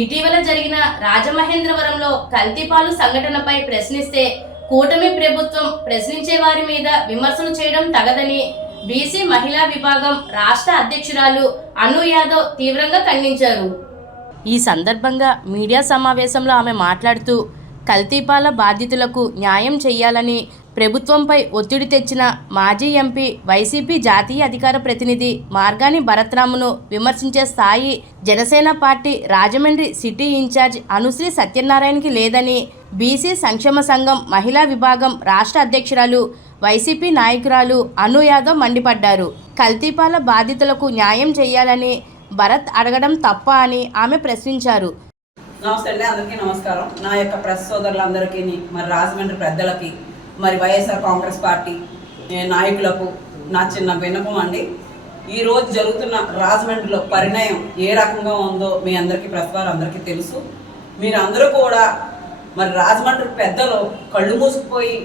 ఇటీవల జరిగిన రాజమహేంద్రవరంలో కల్తీపాలు సంఘటనపై ప్రశ్నిస్తే కూటమి ప్రభుత్వం ప్రశ్నించే వారి మీద విమర్శలు చేయడం తగదని బీసీ మహిళా విభాగం రాష్ట్ర అధ్యక్షురాలు అను యాదవ్ తీవ్రంగా ఖండించారు. ఈ సందర్భంగా మీడియా సమావేశంలో ఆమె మాట్లాడుతూ కల్తీపాల బాధితులకు న్యాయం చేయాలని ప్రభుత్వంపై ఒత్తిడి తెచ్చిన మాజీ ఎంపీ వైసీపీ జాతీయ అధికార ప్రతినిధి మార్గాని భరత్రామును విమర్శించే స్థాయి Janasena party Rajahmundry city in charge Anusri సత్యనారాయణకి లేదని బీసీ సంక్షేమ సంఘం మహిళా విభాగం రాష్ట్ర అధ్యక్షురాలు వైసీపీ నాయకురాలు అను యాదవ్ మండిపడ్డారు. కల్తీపాల బాధితులకు న్యాయం చేయాలని భరత్ అడగడం తప్ప అని ఆమె ప్రశ్నించారు. నమస్తే అండి, అందరికీ నమస్కారం. నా యొక్క ప్రెస్ సోదరులందరికీ, మరి రాజమండ్రి పెద్దలకి, మరి వైఎస్ఆర్ కాంగ్రెస్ పార్టీ నాయకులకు నా చిన్న విన్నపం అండి. ఈరోజు జరుగుతున్న రాజమండ్రిలో పరిణయం ఏ రకంగా ఉందో మీ అందరికీ ప్రెస్ వారు అందరికీ తెలుసు. మీరు అందరూ కూడా మరి రాజమండ్రి పెద్దలు కళ్ళు మూసుకుపోయి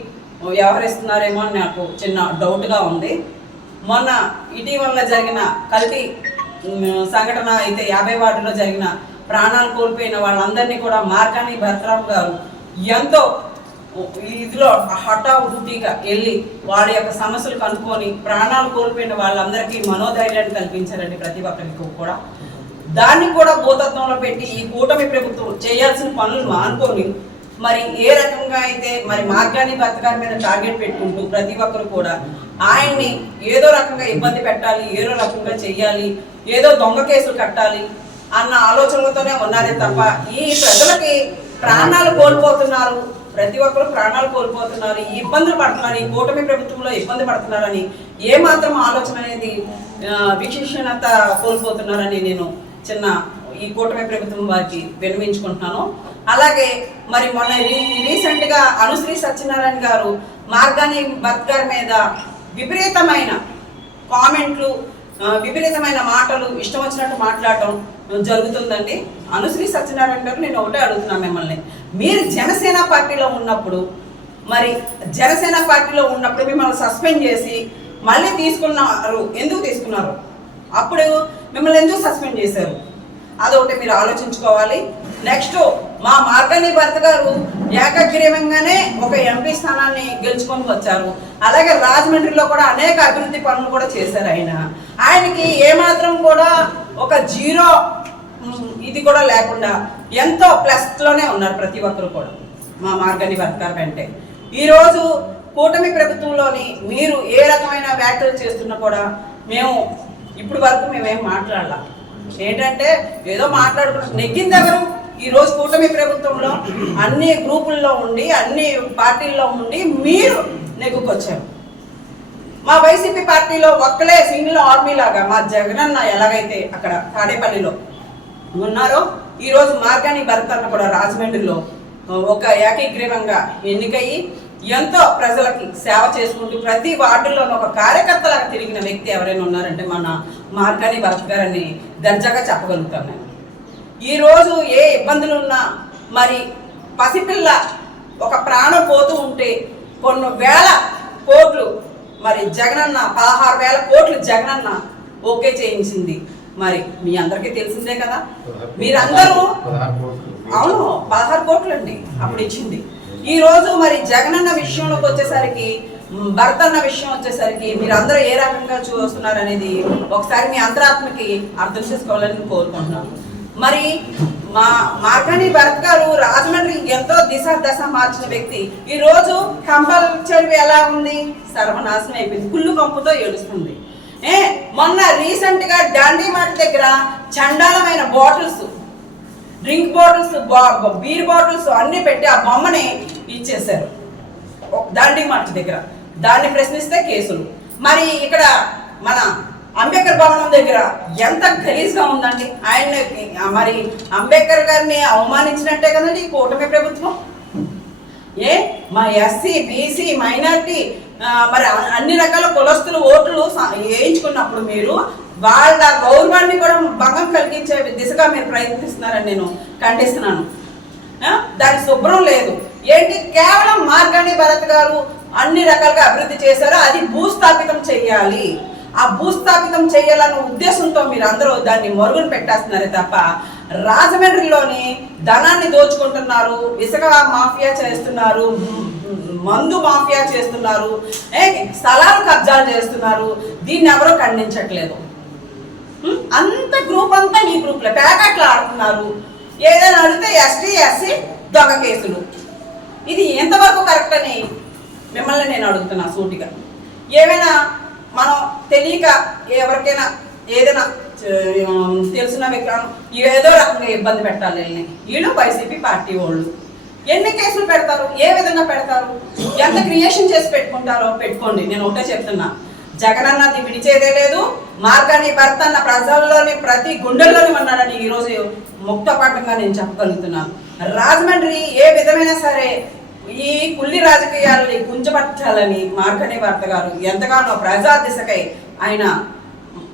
వ్యవహరిస్తున్నారేమో అని నాకు చిన్న డౌట్గా ఉంది. మొన్న ఇటీవల జరిగిన కల్తీ సంఘటన అయితే 50 వార్డులో జరిగిన ప్రాణాలు కోల్పోయిన వాళ్ళందరినీ కూడా మార్గాని భరత్రామ్ గారు ఎంతో ఇదిలో హఠాహుటిగా వెళ్ళి వాళ్ళ యొక్క సమస్యలు కనుక్కొని ప్రాణాలు కోల్పోయిన వాళ్ళందరికీ మనోధైర్యాన్ని కల్పించారండి. ప్రతి ఒక్కరికి కూడా దాన్ని కూడా భూతత్వంలో పెట్టి ఈ కూటమి ప్రభుత్వం చేయాల్సిన పనులు మానుకొని మరి ఏ రకంగా అయితే మరి మార్గాని భర్త గారి మీద టార్గెట్ పెట్టుకుంటూ ప్రతి ఒక్కరు కూడా ఆయన్ని ఏదో రకంగా ఇబ్బంది పెట్టాలి, ఏదో రకంగా చెయ్యాలి, ఏదో దొంగ కేసులు కట్టాలి అన్న ఆలోచనలతోనే ఉన్నారే తప్ప ఈ ప్రజలకి ప్రాణాలు కోల్పోతున్నారు, ప్రతి ఒక్కరు ప్రాణాలు కోల్పోతున్నారు, ఈ ఇబ్బందులు పడుతున్నారు, ఈ కూటమి ప్రభుత్వంలో ఇబ్బంది పడుతున్నారని ఏమాత్రం ఆలోచన అనేది విశేషణత కోల్పోతున్నారని నేను చిన్న ఈ కూటమి ప్రభుత్వం వారికి విన్నవించుకుంటున్నాను. అలాగే మరి మొన్న రీసెంట్గా అనుశ్రీ సత్యనారాయణ గారు మార్గాని భర్త గారి మీద విపరీతమైన కామెంట్లు, విపరీతమైన మాటలు, ఇష్టం వచ్చినట్టు మాట్లాడటం జరుగుతుందండి. అనుశ్రీ సత్యనారాయణ గారు నేను ఒకటే అడుగుతున్నాను మిమ్మల్ని, మీరు జనసేన పార్టీలో ఉన్నప్పుడు మిమ్మల్ని సస్పెండ్ చేసి మళ్ళీ తీసుకున్నారు, ఎందుకు తీసుకున్నారు? అప్పుడు మిమ్మల్ని ఎందుకు సస్పెండ్ చేశారు? అదొకటి మీరు ఆలోచించుకోవాలి. నెక్స్ట్ మా మార్గాని భర్త గారు ఏకగ్రీవంగానే ఒక ఎంపీ స్థానాన్ని గెలుచుకొని వచ్చారు. అలాగే రాజమండ్రిలో కూడా అనేక అభివృద్ధి పనులు కూడా చేశారు. ఆయనకి ఏమాత్రం కూడా ఒక జీరో ఇది కూడా లేకుండా ఎంతో ప్లస్లోనే ఉన్నారు ప్రతి ఒక్కరు కూడా మా మార్గాని భర్త గారు. అంటే ఈరోజు కూటమి ప్రభుత్వంలోని మీరు ఏ రకమైన వ్యాఖ్యలు చేస్తున్నా కూడా మేము ఇప్పుడు వరకు మేమేం మాట్లాడాల. ఏంటంటే ఏదో మాట్లాడుకుంటాం, నెగ్గింది ఎవరు? ఈరోజు కూటమి ప్రభుత్వంలో అన్ని గ్రూపుల్లో ఉండి అన్ని పార్టీల్లో ఉండి మీరు నెగ్గుకొచ్చారు. మా వైసీపీ పార్టీలో ఒక్కలే సింగిల్ ఆర్మీ లాగా మా జగనన్న ఎలాగైతే అక్కడ తాడేపల్లిలో ఉన్నారో ఈరోజు మార్గాని భరత్ అన్న కూడా రాజమండ్రిలో ఒక ఏకీగ్రీవంగా ఎన్నికయ్యి ఎంతో ప్రజలకి సేవ చేసుకుంటూ ప్రతి వార్డుల్లోనూ ఒక కార్యకర్తలాగా తిరిగిన వ్యక్తి ఎవరైనా ఉన్నారంటే మన మార్గాని భరత్ గారని దర్జాగా చెప్పగలుగుతాను నేను. ఈరోజు ఏ ఇబ్బందులు ఉన్నా మరి పసిపిల్ల ఒక ప్రాణం పోతూ ఉంటే కొన్ని వేల కోట్లు మరి జగనన్న 16,000 కోట్లు జగనన్న ఓకే చేయించింది. మరి మీ అందరికీ తెలిసిందే కదా. మీరందరూ అవును 16 కోట్లు అండి అప్పుడు ఇచ్చింది. ఈరోజు మరి జగనన్న విషయంలోకి వచ్చేసరికి, భరత్ అన్న విషయం వచ్చేసరికి మీరందరూ ఏ రకంగా చూస్తున్నారు అనేది ఒకసారి మీ అంతరాత్మకి అర్థం చేసుకోవాలని కోరుకుంటున్నాను. మరి మా మార్గాని భరత్ గారు రాజమండ్రి ఎంతో దశ మార్చిన వ్యక్తి. ఈరోజు కంపల్సరీ ఎలా ఉంది? సర్వనాశనం అయిపోయింది, కుళ్ళు కంపుతో ఏడుస్తుంది. మొన్న రీసెంట్గా డాండీ మార్ట్ దగ్గర చండాలమైన bottles, drink bottles, beer bottles అన్ని పెట్టి ఆ బొమ్మని ఇచ్చేశారు దాండీ మార్ట్ దగ్గర. దాన్ని ప్రశ్నిస్తే కేసులు. మరి ఇక్కడ మన అంబేద్కర్ భవనం దగ్గర ఎంత గలీజ్గా ఉందండి. ఆయన్ని మరి అంబేద్కర్ గారిని అవమానించినట్టే కదండి ఈ కూటమి ప్రభుత్వం. మా ఎస్సీ, బీసీ, మైనారిటీ మరి అన్ని రకాల కులస్తులు ఓట్లు వేయించుకున్నప్పుడు మీరు వాళ్ళ గౌరవాన్ని కూడా భంగం కలిగించే దిశగా మీరు ప్రయత్నిస్తున్నారని నేను ఖండిస్తున్నాను. దాని శుభ్రం లేదు. ఏంటి, కేవలం మార్గాని భరత్ గారు అన్ని రకాలుగా అభివృద్ధి చేశారు, అది భూస్థాపితం చెయ్యాలి. ఆ భూస్థాపితం చేయాలన్న ఉద్దేశంతో మీరు అందరూ దాన్ని మరుగున పెట్టేస్తున్నారే తప్ప రాజమండ్రిలోని ధనాన్ని దోచుకుంటున్నారు, ఇసుక మాఫియా చేస్తున్నారు, మందు మాఫియా చేస్తున్నారు, స్థలాలు కబ్జాలు చేస్తున్నారు. దీన్ని ఎవరో ఖండించట్లేదు. అంత గ్రూప్ అంతా మీ గ్రూప్లో ప్యాకెట్లు ఆడుతున్నారు. ఏదైనా అడిగితే ఎస్టీ ఎస్సీ దొంగ కేసులు. ఇది ఎంతవరకు కరెక్ట్ అని మిమ్మల్ని నేను అడుగుతున్నా సూటిగా. ఏమైనా మనం తెలియక ఎవరికైనా ఏదైనా తెలిసిన వ్యక్తులను ఏదో రకంగా ఇబ్బంది పెట్టాలి. వీళ్ళు వైసీపీ పార్టీ వాళ్ళు ఎన్ని కేసులు పెడతారు, ఏ విధంగా పెడతారు, ఎంత క్రియేషన్ చేసి పెట్టుకుంటారో పెట్టుకోండి. నేను ఒకటే చెప్తున్నా, జగనన్నది విడిచేదే లేదు. మార్గాన్ని భర్త అన్న ప్రజల్లోని ప్రతి గుండెల్లోనే ఉన్నాడని ఈరోజు ముక్తపాఠంగా నేను చెప్పగలుగుతున్నాను. రాజమండ్రి ఏ విధమైనా సరే ఈ కుల్లి రాజకీయాలని కుంచపరచాలని మార్గని భర్త గారు ఎంతగానో ప్రజా దిశకై ఆయన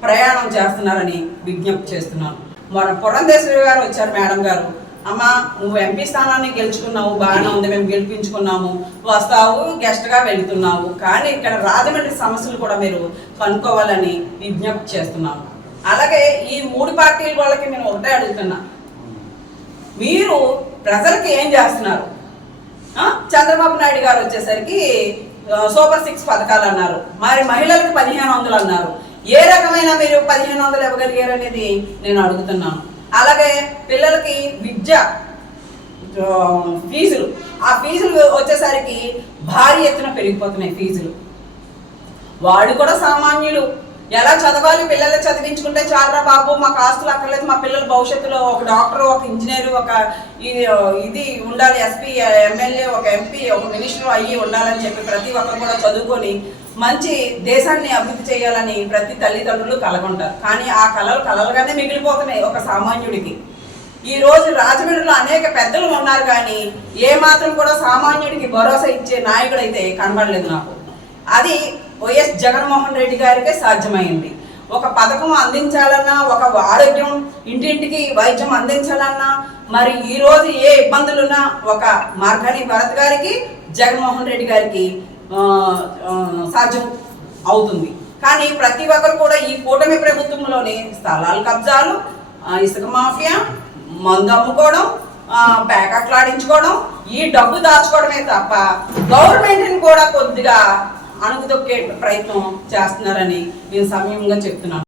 ప్రయాణం చేస్తున్నారని విజ్ఞప్తి చేస్తున్నాను. మన పురంధేశ్వరి గారు వచ్చారు, మేడం గారు, అమ్మ నువ్వు ఎంపీ స్థానాన్ని గెలుచుకున్నావు, బాగానే ఉంది, మేము గెలిపించుకున్నాము, వస్తావు, గెస్ట్గా వెళుతున్నావు, కానీ ఇక్కడ రాజమండ్రి సమస్యలు కూడా మీరు కనుక్కోవాలని విజ్ఞప్తి చేస్తున్నాము. అలాగే ఈ 3 పార్టీల వాళ్ళకి నేను ఒకటే అడుగుతున్నా, మీరు ప్రజలకి ఏం చేస్తున్నారు? చంద్రబాబు నాయుడు గారు వచ్చేసరికి సూపర్ 6 పథకాలు అన్నారు, మరి మహిళలకు 1500 అన్నారు. ఏ రకమైన మీరు 1500 ఇవ్వగలిగారు అనేది నేను అడుగుతున్నాను. అలాగే పిల్లలకి విద్య ఫీజులు, ఆ ఫీజులు వచ్చేసరికి భారీ ఎత్తున పెరిగిపోతున్నాయి ఫీజులు. వాడు కూడా సామాన్యులు ఎలా చదవాలి, పిల్లలు చదివించుకుంటే చాలరా బాబు, మాకు ఆస్తులు అక్కర్లేదు, మా పిల్లల భవిష్యత్తులో ఒక డాక్టర్, ఒక ఇంజనీరు, ఒక ఇది ఉండాలి, ఎస్పీ, ఎమ్మెల్యే, ఒక ఎంపీ, ఒక మినిస్టర్ అయ్యి ఉండాలని చెప్పి ప్రతి ఒక్కరు కూడా చదువుకొని మంచి దేశాన్ని అభివృద్ధి చేయాలని ప్రతి తల్లిదండ్రులు కలగొంటారు. కానీ ఆ కలలుగానే మిగిలిపోతున్నాయి ఒక సామాన్యుడికి. ఈ రోజు రాజమండ్రిలో అనేక పెద్దలు ఉన్నారు, కానీ ఏ మాత్రం కూడా సామాన్యుడికి భరోసా ఇచ్చే నాయకుడు అయితే కనబడలేదు నాకు. అది వైఎస్ జగన్మోహన్ రెడ్డి గారికే సాధ్యమైంది. ఒక పథకం అందించాలన్నా, ఒక ఆరోగ్యం ఇంటింటికి వైద్యం అందించాలన్నా, మరి ఈ రోజు ఏ ఇబ్బందులున్నా ఒక మార్గాని భరత్ గారికి, జగన్మోహన్ రెడ్డి గారికి సాధ్యం అవుతుంది. కానీ ప్రతి ఒక్కరు కూడా ఈ కూటమి ప్రభుత్వంలోనే స్థలాలు కబ్జాలు, ఇసుక మాఫియా, మందు అమ్ముకోవడం, ప్యాకెట్లాడించుకోవడం, ఈ డబ్బు దాచుకోవడమే తప్ప గవర్నమెంట్ని కూడా కొద్దిగా అణుగుతొక్కే ప్రయత్నం చేస్తున్నారని నేను సమయంగా చెప్తున్నాను.